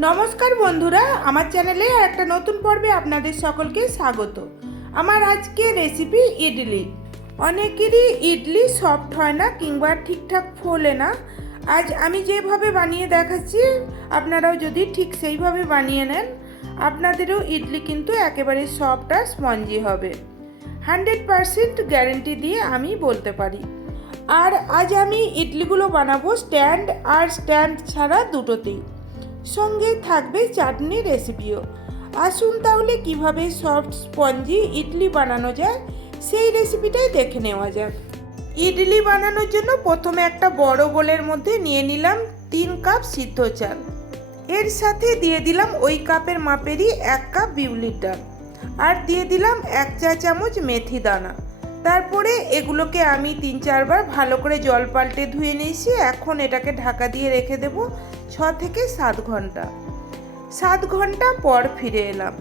নমস্কার বন্ধুরা, আমার চ্যানেলে আর একটা নতুন পর্বে আপনাদের সকলকে স্বাগত। আমার আজকে রেসিপি ইডলি। অনেকেরই ইডলি সফট হয় না কিংবা ঠিকঠাক ফোলে না। আজ আমি যেভাবে বানিয়ে দেখাচ্ছি, আপনারাও যদি ঠিক সেইভাবে বানিয়ে নেন, আপনাদেরও ইডলি কিন্তু একেবারে সফট আর স্পঞ্জি হবে। হান্ড্রেড পারসেন্ট গ্যারেন্টি দিয়ে আমি বলতে পারি। আর আজ আমি ইডলিগুলো বানাবো স্ট্যান্ড আর স্ট্যান্ড ছাড়া দুটোতেই। সঙ্গে থাকবে চাটনি রেসিপিও। আসুন তাহলে কীভাবে সফট স্পঞ্জি ইডলি বানানো যায়, সেই রেসিপিটাই দেখে নেওয়া যাক। ইডলি বানানোর জন্য প্রথমে একটা বড় বোলের মধ্যে নিয়ে নিলাম তিন কাপ সিদ্ধ চাল। এর সাথে দিয়ে দিলাম ওই কাপের মাপেরই এক কাপ বিউলির ডাল। আর দিয়ে দিলাম এক চা চামচ মেথি দানা। তারপরে এগুলোকে আমি তিন চারবার ভালো করে জল পাল্টে ধুয়ে নিয়েছি। এখন এটাকে ঢাকা দিয়ে রেখে দেব ছ থেকে সাত ঘণ্টা। সাত ঘণ্টা পর ফিরে এলাম।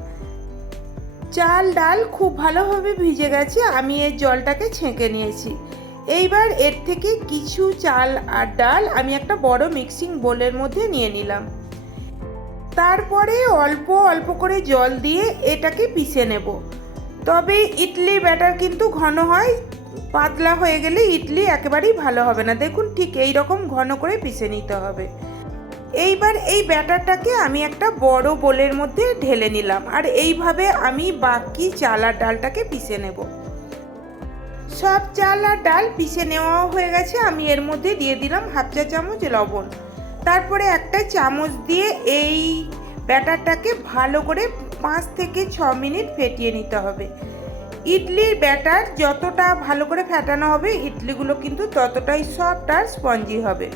চাল, ডাল খুব ভালোভাবে ভিজে গেছে, আমি এই জলটাকে ছেঁকে নিয়েছি। এইবার এর থেকে কিছু চাল আর ডাল আমি একটা বড় মিক্সিং বোলের মধ্যে নিয়ে নিলাম। তারপরে অল্প অল্প করে জল দিয়ে এটাকে পিষে নেব। তবে ইডলি ব্যাটার কিন্তু ঘন হয়, পাতলা হয়ে গেলে ইডলি একেবারেই ভালো হবে না। দেখুন, ঠিক এই রকম ঘন করে পিষে নিতে হবে। এইবার এই ব্যাটারটাকে আমি একটা বড় বোলের মধ্যে ঢেলে নিলাম আর এইভাবে আমি বাকি চাল আর ডালটাকে পিষে নেব। সব চাল আর ডাল পিষে নেওয়া হয়ে গেছে। আমি এর মধ্যে দিয়ে দিলাম হাফ চা চামচ লবণ। তারপরে একটা চামচ দিয়ে এই ব্যাটারটাকে ভালো করে পাঁচ থেকে ছ মিনিট ফেটিয়ে নিতে হবে। ইডলির ব্যাটার যতটা ভালো করে ফেটানো হবে, ইডলিগুলো কিন্তু ততটাই সফট আর স্পঞ্জি হবে।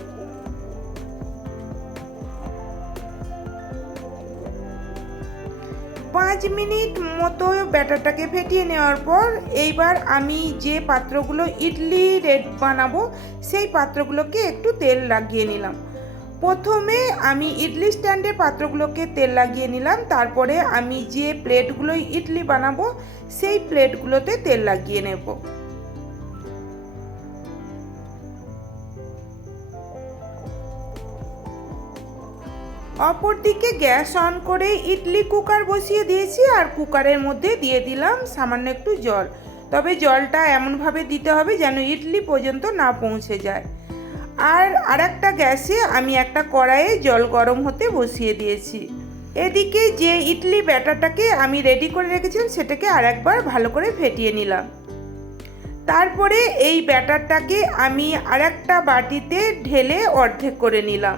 পাঁচ মিনিট মতো ব্যাটারটাকে ফেটিয়ে নেওয়ার পর এইবার আমি যে পাত্রগুলো ইডলি রেড বানাবো, সেই পাত্রগুলোকে একটু তেল লাগিয়ে নিলাম। প্রথমে আমি ইডলি স্ট্যান্ডের পাত্রগুলোকে তেল লাগিয়ে নিলাম, তারপরে আমি যে প্লেটগুলো ইডলি বানাবো, সেই প্লেটগুলোতে তেল লাগিয়ে নেব। অপরদিকে গ্যাস অন করে ইডলি কুকার বসিয়ে দিয়েছি আর কুকারের মধ্যে দিয়ে দিলাম সামান্য একটু জল। তবে জলটা এমনভাবে দিতে হবে যেন ইডলি পর্যন্ত না পৌঁছে যায়। আর আরেকটা গ্যাসে আমি একটা কড়াইয়ে জল গরম হতে বসিয়ে দিয়েছি। এদিকে যে ইডলি ব্যাটারটাকে আমি রেডি করে রেখেছিলাম, সেটাকে আরেকবার ভালো করে ফেটিয়ে নিলাম। তারপরে এই ব্যাটারটাকে আমি আরেকটা বাটিতে ঢেলে অর্ধেক করে নিলাম।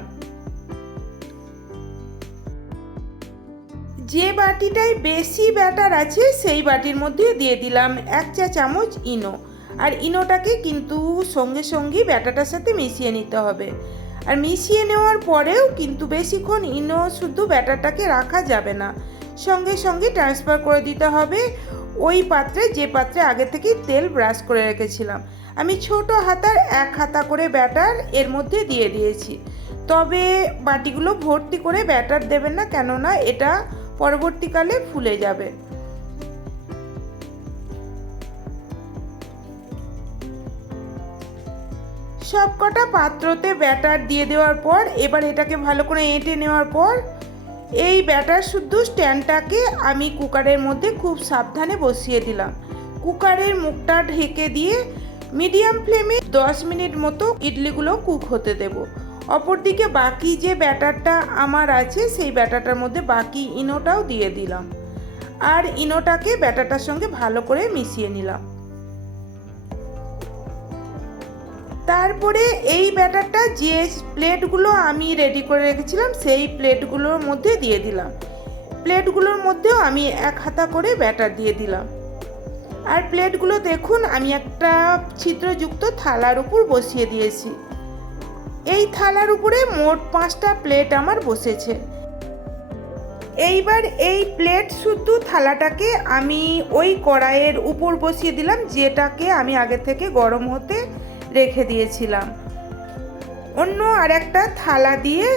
যে বাটিটায় বেশি ব্যাটার আছে, সেই বাটির মধ্যে দিয়ে দিলাম এক চা চামচ ইনো। আর ইনোটাকে কিন্তু সঙ্গে সঙ্গেই ব্যাটাটার সাথে মিশিয়ে নিতে হবে। আর মিশিয়ে নেওয়ার পরেও কিন্তু বেশিক্ষণ ইনো শুধু ব্যাটারটাকে রাখা যাবে না, সঙ্গে সঙ্গে ট্রান্সফার করে দিতে হবে। ওই পাত্রে, যে পাত্রে আগে থেকেই তেল ব্রাশ করে রেখেছিলাম। আমি ছোট হাতার এক হাতা করে ব্যাটার এর মধ্যে দিয়ে দিয়েছি। তবে বাটিগুলো ভর্তি করে ব্যাটার দেবেন না কেননা এটা পরবর্তীকালে ফুলে যাবে। সবকটা পাত্রতে ব্যাটার দিয়ে দেওয়ার পর, এবার এটাকে ভালো করে এঁটে নেওয়ার পর, এই ব্যাটার শুদ্ধ স্ট্যান্ডটাকে আমি কুকারের মধ্যে খুব সাবধানে বসিয়ে দিলাম। কুকারের মুখটা ঢেকে দিয়ে মিডিয়াম ফ্লেমে দশ মিনিট মতো ইডলিগুলো কুক হতে দেব। অপরদিকে বাকি যে ব্যাটারটা আমার আছে, সেই ব্যাটারটার মধ্যে বাকি ইনোটাও দিয়ে দিলাম। আর ইনোটাকে ব্যাটারটার সঙ্গে ভালো করে মিশিয়ে নিলাম। তারপরে এই ব্যাটারটা যে প্লেটগুলো আমি রেডি করে রেখেছিলাম, সেই প্লেটগুলোর মধ্যে দিয়ে দিলাম। প্লেটগুলোর মধ্যেও আমি এক হাতা করে ব্যাটার দিয়ে দিলাম। আর প্লেটগুলো দেখুন, আমি একটা ছিদ্রযুক্ত থালার উপর বসিয়ে দিয়েছি। এই থালার উপরে মোট পাঁচটা প্লেট আমার বসেছে। এইবার এই প্লেট শুদ্ধ থালাটাকে আমি ওই কড়াইয়ের উপর বসিয়ে দিলাম, যেটাকে আমি আগে থেকে গরম হতে রেখে দিয়েছিলাম। অন্য আর একটা থালা দিয়ে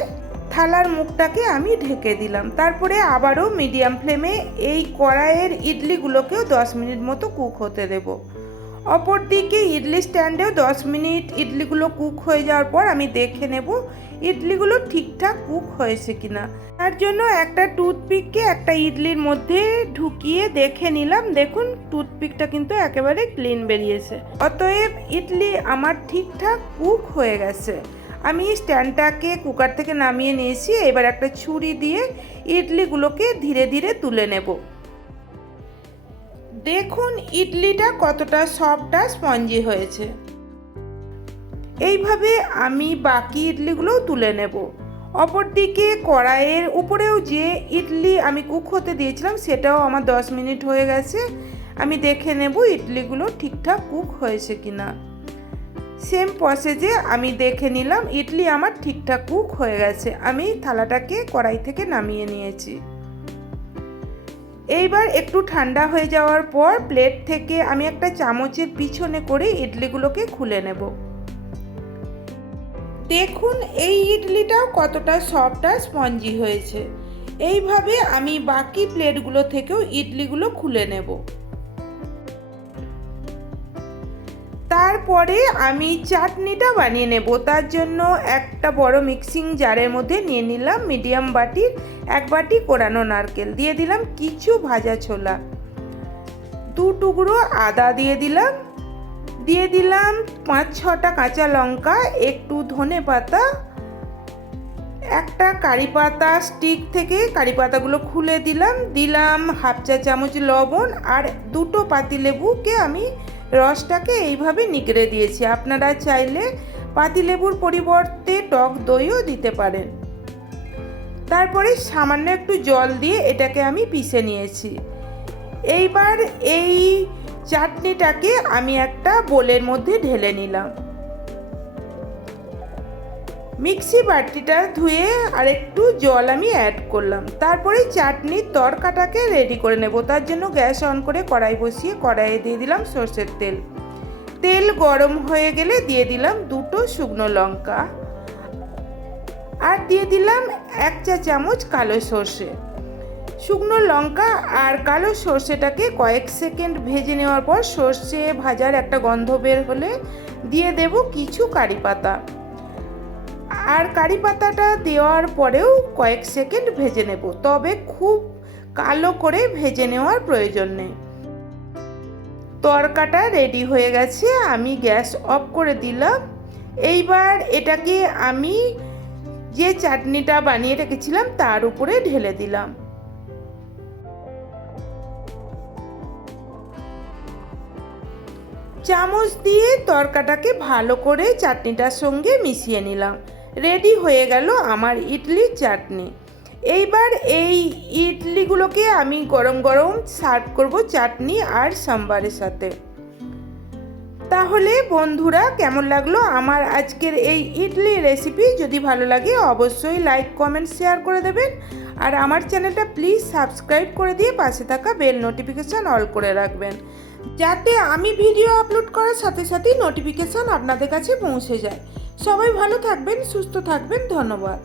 থালার মুখটাকে আমি ঢেকে দিলাম। তারপরে আবারও মিডিয়াম ফ্লেমে এই কড়াইয়ের ইডলিগুলোকেও দশ মিনিট মতো কুক হতে দেব। অপরদিকে ইডলি স্ট্যান্ডেও দশ মিনিট ইডলিগুলো কুক হয়ে যাওয়ার পর আমি দেখে নেব ইডলিগুলো ঠিকঠাক কুক হয়েছে কিনা। তার জন্য একটা টুথপিককে একটা ইডলির মধ্যে ঢুকিয়ে দেখে নিলাম। দেখুন, টুথপিকটা কিন্তু একেবারে ক্লিন বেরিয়েছে। অতএব ইডলি আমার ঠিকঠাক কুক হয়ে গেছে। আমি স্ট্যান্ডটাকে কুকার থেকে নামিয়ে নিয়েছি। এবার একটা ছুরি দিয়ে ইডলিগুলোকে ধীরে ধীরে তুলে নেব। দেখুন, ইডলিটা কতটা সফট আর স্পঞ্জি হয়েছে। এইভাবে আমি বাকি ইডলিগুলোও তুলে নেব। অপরদিকে কড়াইয়ের উপরেও যে ইডলি আমি কুক হতে দিয়েছিলাম, সেটাও আমার দশ মিনিট হয়ে গেছে। আমি দেখে নেব ইডলিগুলো ঠিকঠাক কুক হয়েছে কিনা। সেম প্রসেসে আমি দেখে নিলাম ইডলি আমার ঠিকঠাক কুক হয়ে গেছে। আমি থালাটাকে কড়াই থেকে নামিয়ে নিয়েছি। এইবার একটু ঠান্ডা হয়ে যাওয়ার পর প্লেট থেকে আমি একটা চামচের পিছনে করে ইডলিগুলোকে খুলে নেব। দেখুন, এই ইডলিটাও কতটা সফট আর স্পঞ্জি হয়েছে। এইভাবে আমি বাকি প্লেটগুলো থেকেও ইডলিগুলো খুলে নেব। তারপরে আমি চাটনিটা বানিয়ে নেব। তার জন্য একটা বড় মিক্সিং জারের মধ্যে নিয়ে নিলাম মিডিয়াম বাটির, এক বাটি কোরানো নারকেল। দিয়ে দিলাম কিছু ভাজা ছোলা। দু টুকরো আদা দিয়ে দিলাম। দিয়ে দিলাম পাঁচ ছটা কাঁচা লঙ্কা, একটু ধনে পাতা, একটা কারি পাতা স্টিক থেকে কারি পাতাগুলো খুলে দিলাম দিলাম হাফ চা চামচ লবণ আর দুটো পাতিলেবুকে আমি রসটাকে এইভাবে নিগড়ে দিয়েছি। আপনারা চাইলে পাতিলেবুর পরিবর্তে টক দইও দিতে পারেন। তারপরে সামান্য একটু জল দিয়ে এটাকে আমি পিষে নিয়েছি। এইবার এই চাটনিটাকে আমি একটা বোলের মধ্যে ঢেলে নিলাম। মিক্সি বাটিটা ধুয়ে আর একটু জল আমি অ্যাড করলাম। তারপরে চাটনির তরকাটাকে রেডি করে নেব। তার জন্য গ্যাস অন করে কড়াই বসিয়ে কড়াইয়ে দিয়ে দিলাম সর্ষের তেল। তেল গরম হয়ে গেলে দিয়ে দিলাম দুটো শুকনো লঙ্কা। আর দিয়ে দিলাম এক চা চামচ কালো সর্ষে। শুকনো লঙ্কা আর কালো সর্ষেটাকে কয়েক সেকেন্ড ভেজে নেওয়ার পর সর্ষে ভাজার একটা গন্ধ বের হলে দিয়ে দেব কিছু কারি পাতা। আর কারি পাতাটা দেওয়ার পরেও কয়েক সেকেন্ড ভেজে নেব, তবে খুব কালো করে ভেজে নেওয়ার প্রয়োজন নেই। তরকাটা রেডি হয়ে গেছে, আমি গ্যাস অফ করে দিলাম। এইবার এটাকে আমি যে চাটনিটা বানিয়ে রেখেছিলাম তার উপরে ঢেলে দিলাম। চামচ দিয়ে তরকাটাকে ভালো করে চাটনিটার সঙ্গে মিশিয়ে নিলাম। রেডি হয়ে গেল আমার ইডলির চাটনি। এইবার এই ইডলিগুলোকে আমি গরম গরম সার্ভ করব চাটনি আর সাম্বারের সাথে। তাহলে বন্ধুরা, কেমন লাগল আমার আজকের এই ইডলি রেসিপি? যদি ভালো লাগে অবশ্যই লাইক, কমেন্ট, শেয়ার করে দেবেন। আর আমার চ্যানেলটা প্লিজ সাবস্ক্রাইব করে দিয়ে পাশে থাকা বেল নোটিফিকেশান অল করে রাখবেন। যাতে আমি ভিডিও আপলোড করার সাথে সাথেই নোটিফিকেশান আপনাদের কাছে পৌঁছে যায়। সবাই ভালো থাকবেন, সুস্থ থাকবেন, ধন্যবাদ।